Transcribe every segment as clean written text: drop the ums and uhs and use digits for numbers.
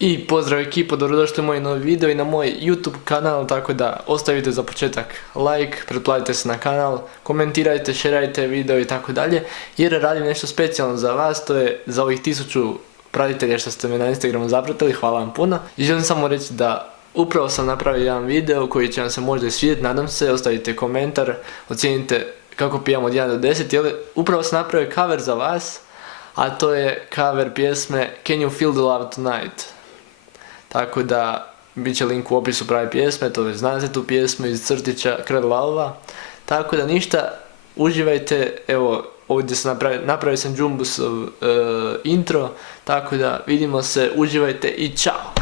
I pozdrav ekipo, dobrodošli u moj novi video i na moj YouTube kanal, tako da ostavite za početak like, pretplatite se na kanal, komentirajte, šerajte video i tako dalje, jer radim nešto specijalno za vas, to je za ovih 1000 pratitelja što ste me na Instagramu zapratili, hvala vam puno. I želim samo reći da upravo sam napravio jedan video koji će vam se možda i svidjeti, nadam se, ostavite komentar, ocijenite kako pijam od 1 do 10, upravo sam napravio cover za vas, a to je cover pjesme Can You Feel the Love Tonight. Tako da, bit će link u opisu prave pjesme, to već znate tu pjesmu iz crtića Kralj lavova. Tako da ništa, uživajte, evo ovdje sam napravio sam Jumbusov intro, tako da vidimo se, uživajte i čao!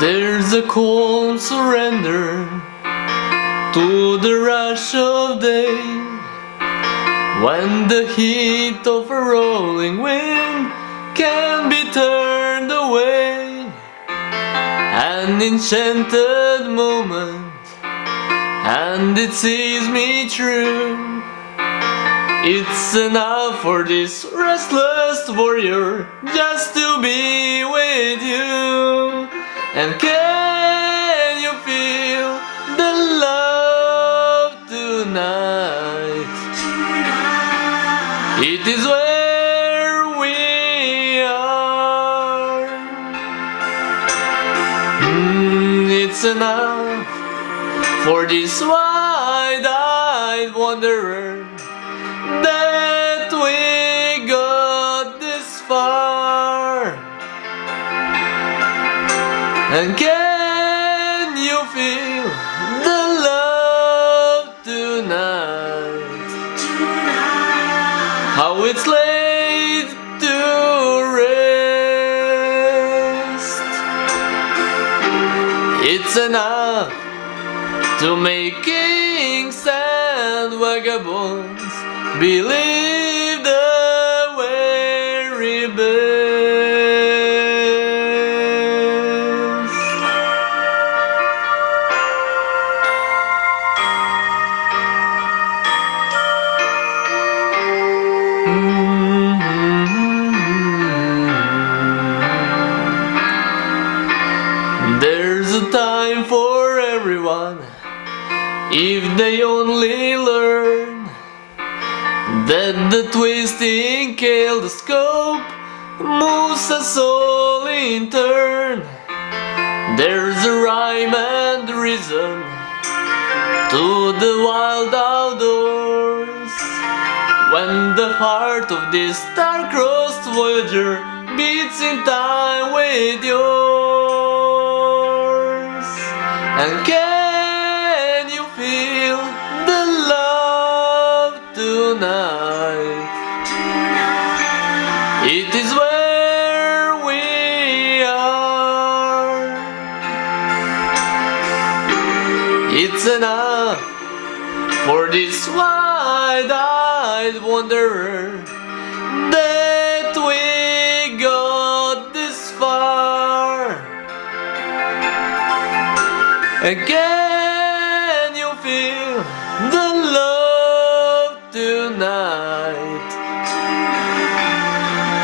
There's a cold surrender to the rush of day, when the heat of a rolling wind can be turned away. An enchanted moment, and it sees me through. It's enough for this restless warrior just to be with you. And can you feel the love tonight? It is where we are. It's enough for this wide-eyed wanderer that we got this far. And can you feel the love tonight? How it's laid to rest. It's enough to make kings and vagabonds believe the very best. There's a time for everyone, if they only learn that the twisting kaleidoscope moves us all in turn. There's a rhyme and reason to the wild outdoors, when the heart of this star-crossed voyager beats in time with yours. And can you feel the love tonight? It is where we are. It's enough for this wide-eyed wanderer that we got this far. And can you feel the love tonight?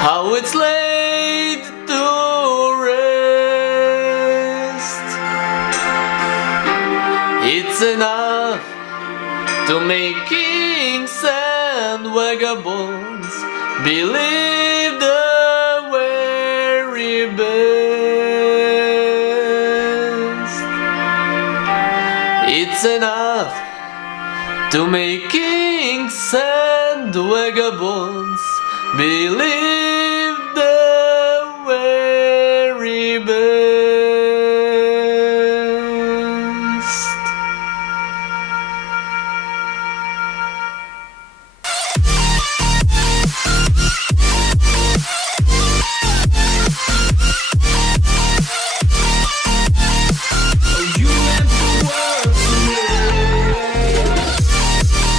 How it's laid to rest. It's enough to make kings and vagabonds believe the very best. It's enough to make kings and vagabonds believe